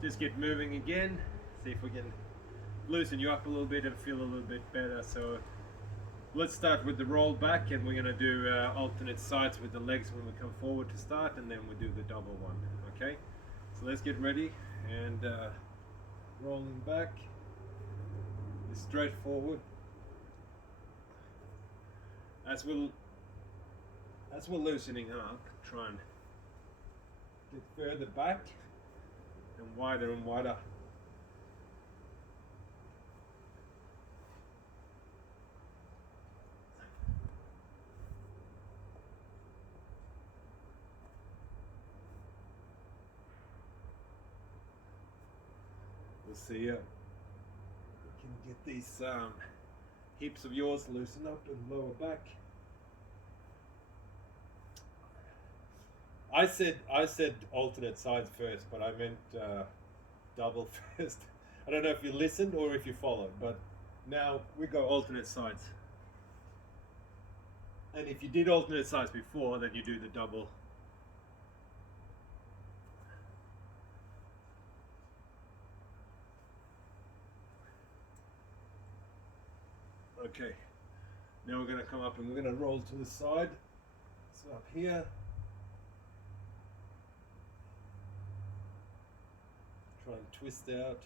just get moving again. See if we can loosen you up a little bit and feel a little bit better. So let's start with the roll back, and we're going to do alternate sides with the legs when we come forward to start, and then we do the double one. Okay, so let's get ready, and rolling back, straight forward. As we're loosening up, try and get further back and wider and wider. We'll see you can get these hips of yours loosen up and lower back. I said alternate sides first, but I meant double first. I don't know if you listened or if you followed, but now we go alternate sides. And if you did alternate sides before, then you do the double. Okay, now we're going to come up and we're going to roll to the side. So up here. Try and twist out.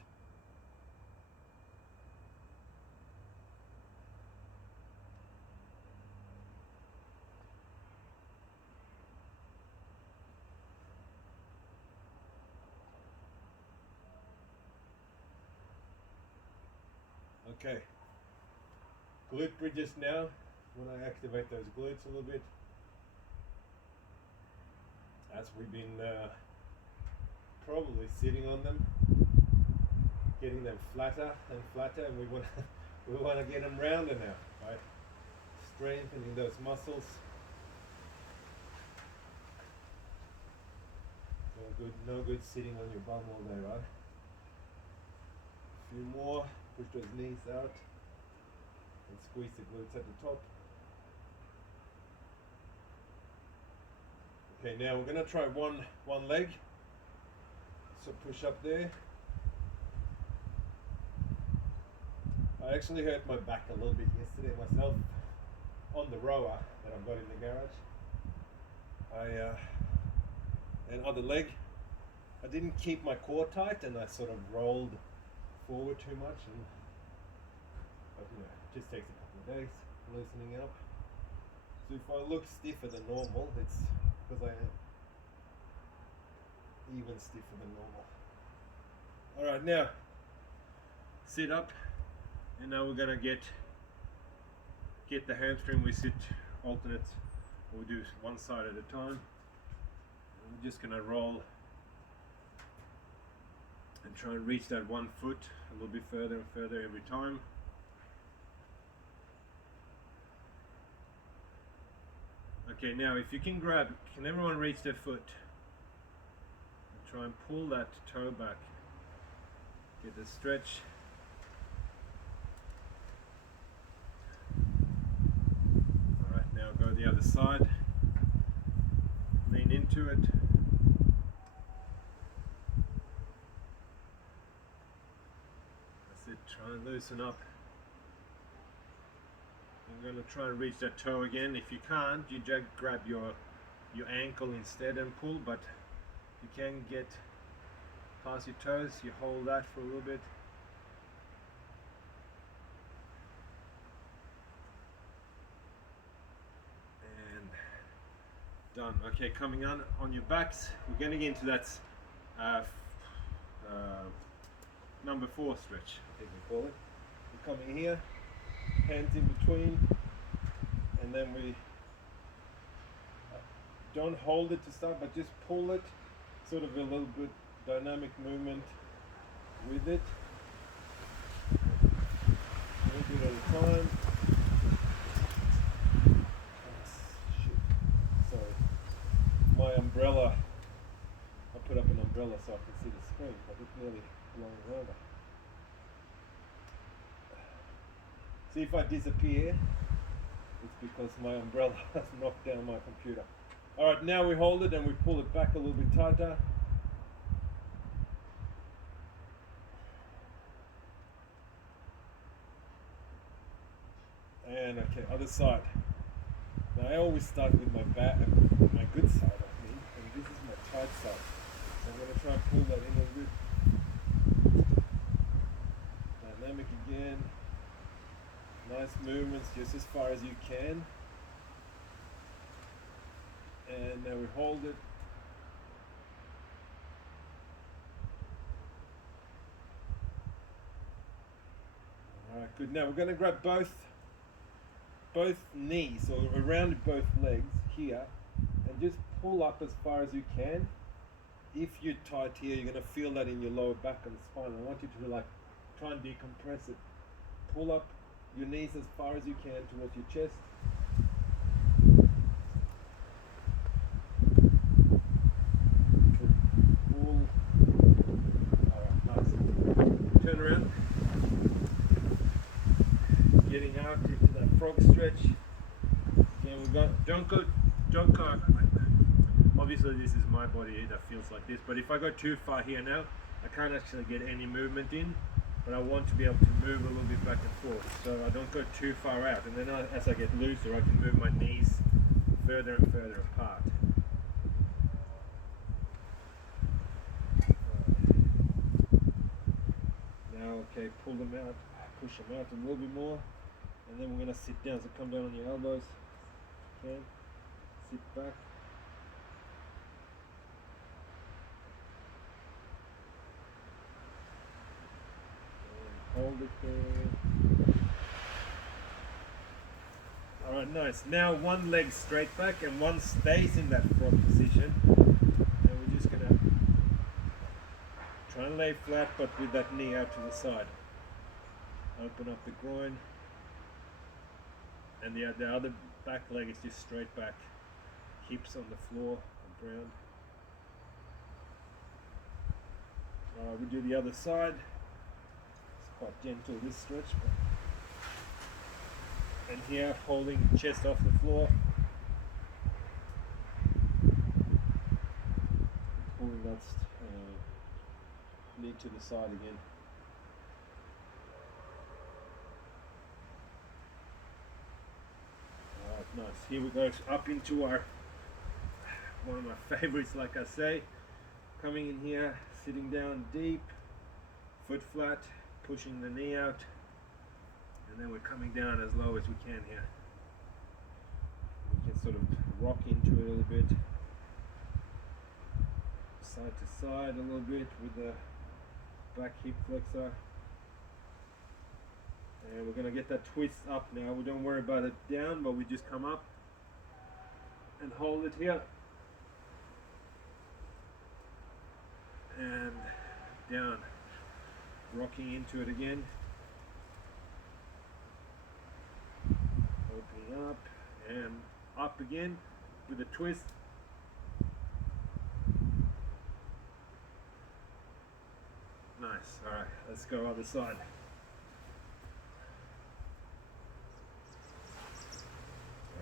Okay. Glute bridges now. When I activate those glutes a little bit, as we've been probably sitting on them, getting them flatter and flatter, and we want to get them rounder now, right? Strengthening those muscles. No good sitting on your bum all day, right? A few more. Push those knees out and squeeze the glutes at the top. Okay, now we're going to try one leg. So push up there. I actually hurt my back a little bit yesterday myself on the rower that I've got in the garage. And other leg, I didn't keep my core tight, and I sort of rolled forward too much, but you know, it just takes a couple of days loosening up. So if I look stiffer than normal, it's because I am even stiffer than normal. Alright, now sit up, and now we're gonna get the hamstring. We sit alternates, we do one side at a time. And we're just gonna roll and try and reach that 1 foot a little bit further and further every time. Okay, now if you can everyone reach their foot? And try and pull that toe back. Get the stretch. Alright, now go the other side. Lean into it. Try and loosen up. I'm going to try and reach that toe again. If you can't, you just grab your ankle instead and pull, but if you can get past your toes, you hold that for a little bit. And done. Okay, coming on your backs, we're going to get into that number 4 stretch, I think we call it. We're coming here, hands in between, and then we don't hold it to start, but just pull it, sort of a little bit dynamic movement with it. A little bit at a time. Sorry. My umbrella, I put up an umbrella so I can see the screen, but it's nearly blowing over. See, if I disappear, it's because my umbrella has knocked down my computer. Alright, now we hold it and we pull it back a little bit tighter. And okay, other side. Now I always start with my my good side of me, and this is my tight side. So I'm gonna try and pull that in a bit. Dynamic again. Nice movements just as far as you can. And now we hold it. Alright, good. Now we're gonna grab both knees or around both legs here and just pull up as far as you can. If you're tight here, you're going to feel that in your lower back and spine. I want you to like try and decompress it. Pull up your knees as far as you can towards your chest. Pull. Alright, nice. Turn around. Getting out into that frog stretch. Again, we've got don't go. Obviously, this is my body that feels like this, but if I go too far here now, I can't actually get any movement in. But I want to be able to move a little bit back and forth, so I don't go too far out. And then as I get looser, I can move my knees further and further apart. Now, okay, pull them out, push them out a little bit more. And then we're going to sit down, so come down on your elbows, okay, sit back. And hold it there. Alright, nice. Now one leg straight back and one stays in that frog position. And we're just going to try and lay flat, but with that knee out to the side. Open up the groin. And the other back leg is just straight back, hips on the floor, on ground. Alright, we do the other side. It's quite gentle, this stretch. And here, holding chest off the floor. Pulling that knee to the side again. Nice. Here we go up into our one of my favorites, like I say. Coming in here, sitting down deep, foot flat, pushing the knee out, and then we're coming down as low as we can here. We can sort of rock into it a little bit, side to side a little bit with the back hip flexor. And we're going to get that twist up now. We don't worry about it down, but we just come up and hold it here. And down. Rocking into it again. Opening up and up again with a twist. Nice. Alright, let's go other side.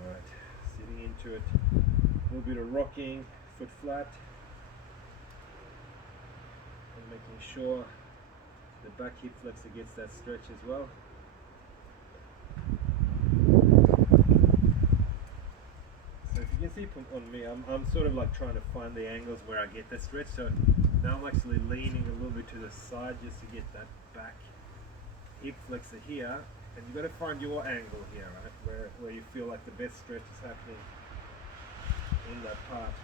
Alright, sitting into it, a little bit of rocking, foot flat, and making sure the back hip flexor gets that stretch as well. So if you can see on me, I'm sort of like trying to find the angles where I get that stretch. So now I'm actually leaning a little bit to the side just to get that back hip flexor here. And you've got to find your angle here, right? Where you feel like the best stretch is happening in that part.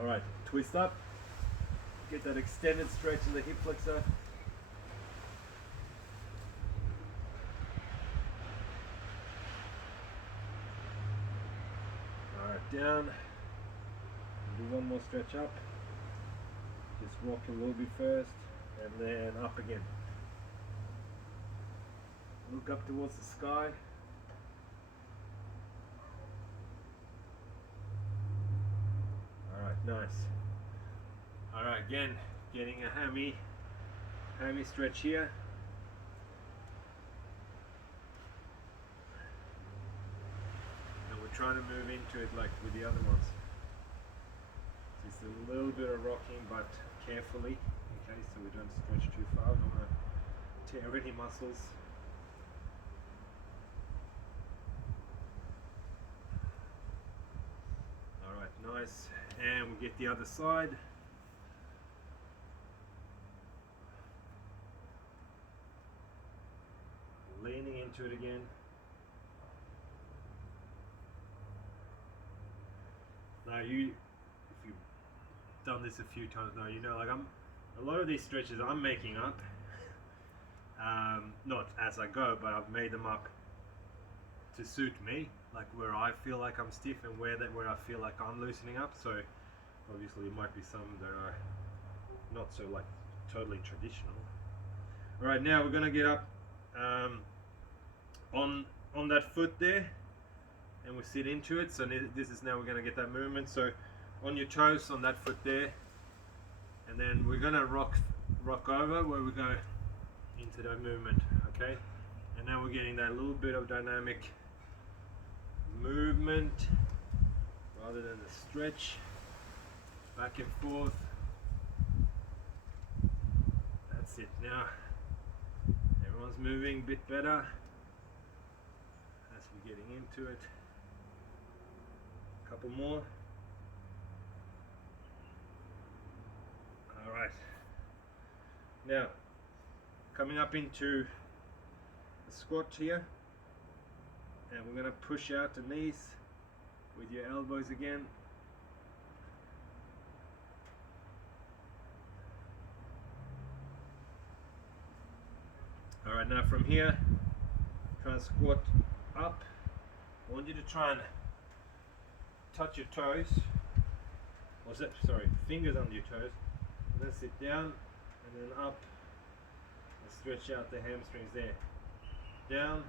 Alright, twist up. Get that extended stretch in the hip flexor. Alright, down. Do one more stretch up. Just rock a little bit first, and then up again. Look up towards the sky. Alright, nice. Alright, again, getting a hammy stretch here. And we're trying to move into it like with the other ones. Just a little bit of rocking, but carefully, okay, so we don't stretch too far. We don't want to tear any muscles. Alright, nice. And we'll get the other side. Leaning into it again. Now if you've done this a few times now, you know, like a lot of these stretches I'm making up, not as I go, but I've made them up to suit me, like where I feel like I'm stiff and where I feel like I'm loosening up. So obviously there might be some that are not so like totally traditional. All right, now we're gonna get up on that foot there, and we sit into it. So this is now we're going to get that movement. So on your toes on that foot there, and then we're going to rock over where we go into that movement. Okay, and now we're getting that little bit of dynamic movement rather than the stretch, back and forth. That's it. Now everyone's moving a bit better as we're getting into it. A couple more. All right. Now, coming up into the squat here, and we're going to push out the knees with your elbows again. All right, now from here, try and squat up. I want you to try and touch your toes, fingers under your toes, and then sit down, and then up, and stretch out the hamstrings there. Down,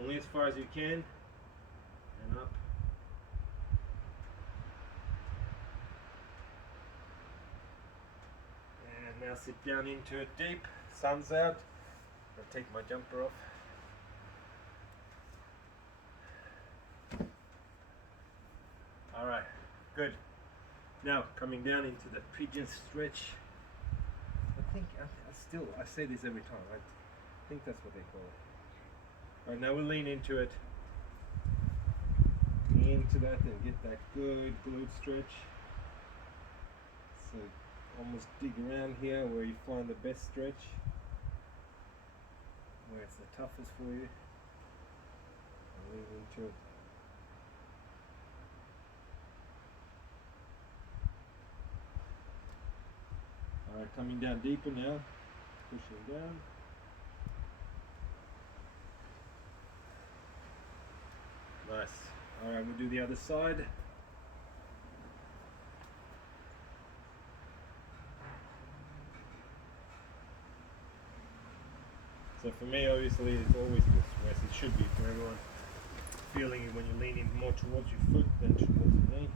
only as far as you can, and up. And now sit down into it deep, sun's out. I'll take my jumper off. Alright, good. Now coming down into the pigeon stretch. I say this every time. I think that's what they call it. Alright, now we'll lean into it. Into that and get that good glute stretch. So almost dig around here where you find the best stretch, where it's the toughest for you, and lean into it. Alright, coming down deeper now, pushing down. Nice. Alright, we'll do the other side. So for me, obviously, it's always this rest. It should be for everyone. Feeling it when you're leaning more towards your foot than towards the knee.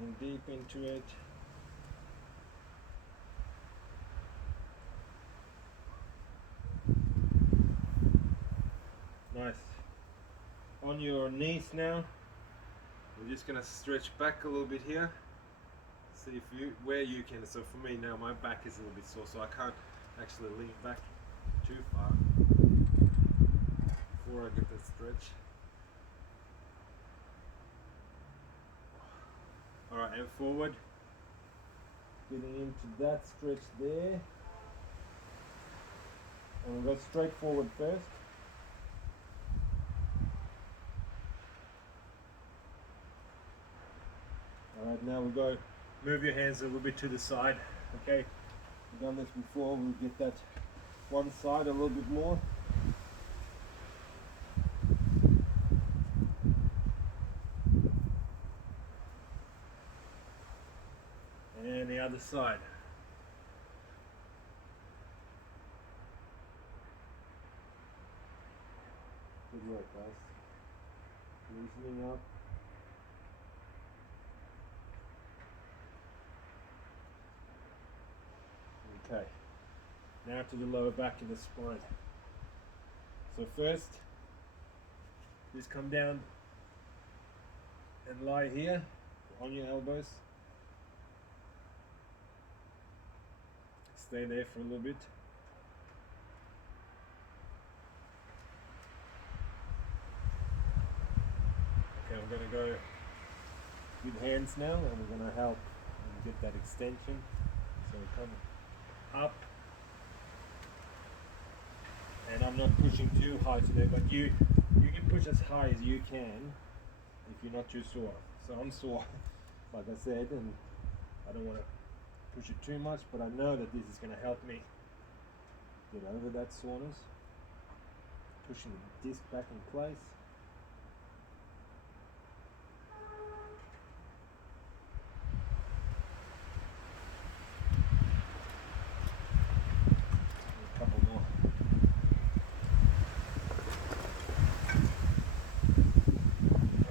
Coming in deep into it. Nice. On your knees now, we're just gonna stretch back a little bit here. See where you can. So for me now, my back is a little bit sore, so I can't actually lean back too far before I get that stretch. Alright, and forward. Getting into that stretch there. And we'll go straight forward first. Alright, now we'll go move your hands a little bit to the side. Okay, we've done this before. We'll get that one side a little bit more. And the other side. Good work, guys. Loosening up. Okay, now to the lower back and the spine. So first, just come down and lie here on your elbows. stay there for a little bit. Okay, we're going to go with hands now, and we're going to help and get that extension. So come up, and I'm not pushing too high today, but you can push as high as you can if you're not too sore. So I'm sore, like I said, and I don't want to push it too much, but I know that this is going to help me get over that soreness. Pushing the disc back in place. A couple more.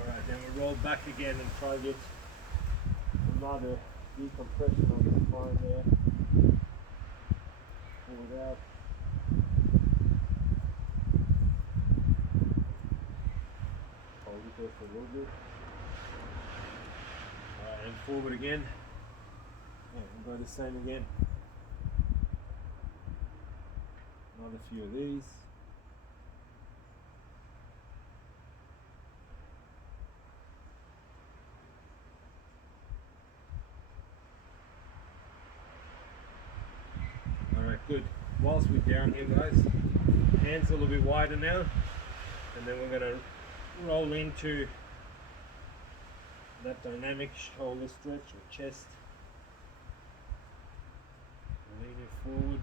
Alright, then we roll back again and try to get another decompression on the spine there. Pull it out. Hold it there for a little bit. Alright, and forward again. Yeah, we'll go the same again. Another few of these. Alright, good. Whilst we're down here, guys, hands a little bit wider now, and then we're going to roll into that dynamic shoulder stretch or chest. Leaning forward.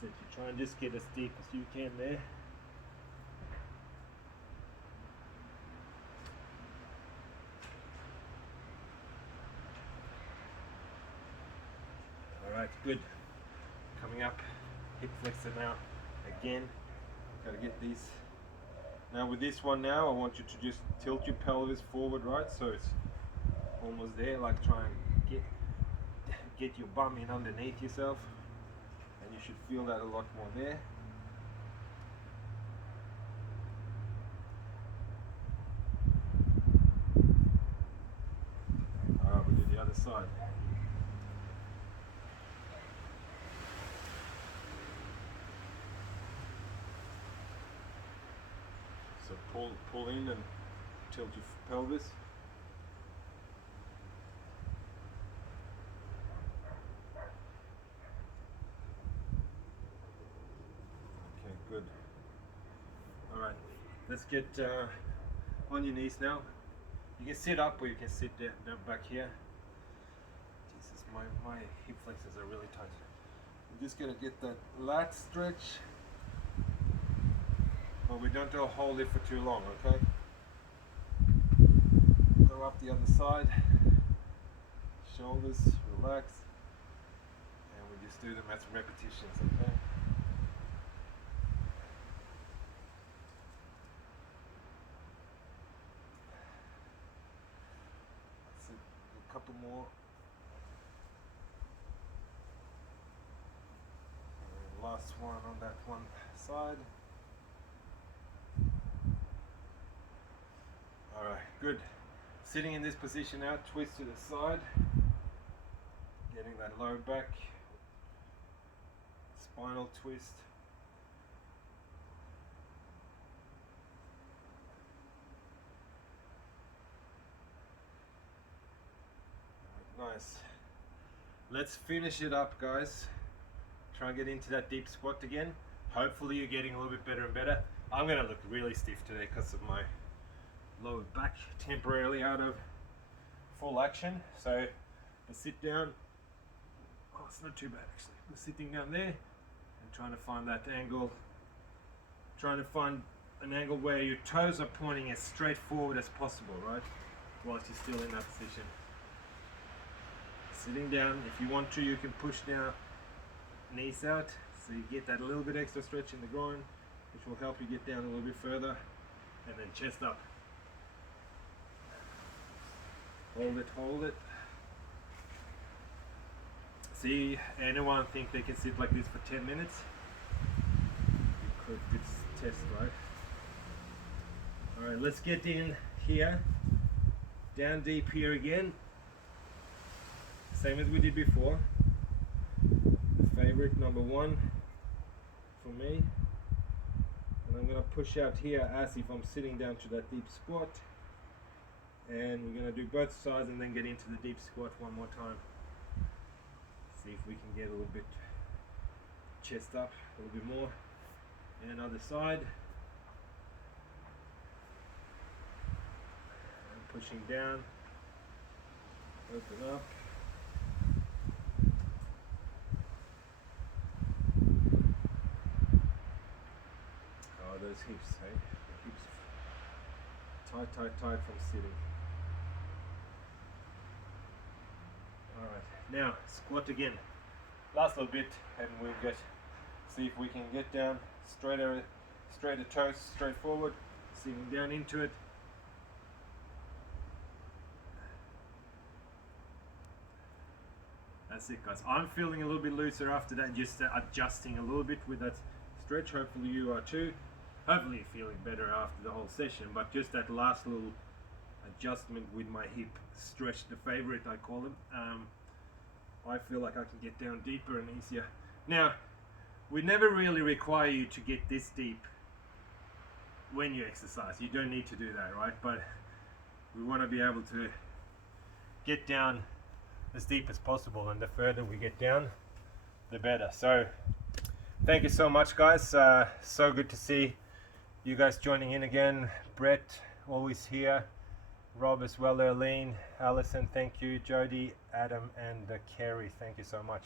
That's it. You try and just get as deep as you can there. Alright, good. Coming up, hip flexor now. Again, gotta get these. Now with this one now, I want you to just tilt your pelvis forward, right? So it's almost there, like try and get your bum in underneath yourself. And you should feel that a lot more there. Alright, we'll do the other side. So pull in and tilt your pelvis. Okay, good. Alright, let's get on your knees now. You can sit up or you can sit down back here. Jesus, my hip flexors are really tight. I'm just gonna get that lat stretch. But we don't hold it for too long, okay? Go up the other side. Shoulders, relax. And we just do them as repetitions, okay? That's it. A couple more. And last one on that one side. Alright, good. Sitting in this position now, twist to the side. Getting that low back. Spinal twist. Nice. Let's finish it up, guys. Try and get into that deep squat again. Hopefully you're getting a little bit better and better. I'm gonna look really stiff today because of my lower back temporarily out of full action. So I sit down. Oh, it's not too bad actually. I'm sitting down there and trying to find that angle. Trying to find an angle where your toes are pointing as straight forward as possible, right? Whilst you're still in that position. Sitting down. If you want to, you can push down, knees out, so you get that a little bit extra stretch in the groin, which will help you get down a little bit further, and then chest up. Hold it, hold it. See, anyone think they can sit like this for 10 minutes? Good test, right? Alright, let's get in here. Down deep here again. same as we did before. The favorite number 1 for me. And I'm going to push out here as if I'm sitting down to that deep squat. And we're going to do both sides and then get into the deep squat one more time. See if we can get a little bit chest up, a little bit more. And other side. And pushing down. Open up. Oh, those hips, hey? The hips tight from sitting. Alright, now squat again. Last little bit and we'll see if we can get down straighter toes, straight forward, sitting down into it. That's it, guys. I'm feeling a little bit looser after that, just adjusting a little bit with that stretch. Hopefully you are too. Hopefully you're feeling better after the whole session, but just that last little adjustment with my hip stretch, the favorite I call them, I feel like I can get down deeper and easier. Now, we never really require you to get this deep when you exercise. You don't need to do that, right? But we want to be able to get down as deep as possible, and the further we get down, the better. So thank you so much, guys. So good to see you guys joining in again. Brett, always here. Rob as well, Erlene, Alison, thank you. Jody, Adam, and Kerry, thank you so much.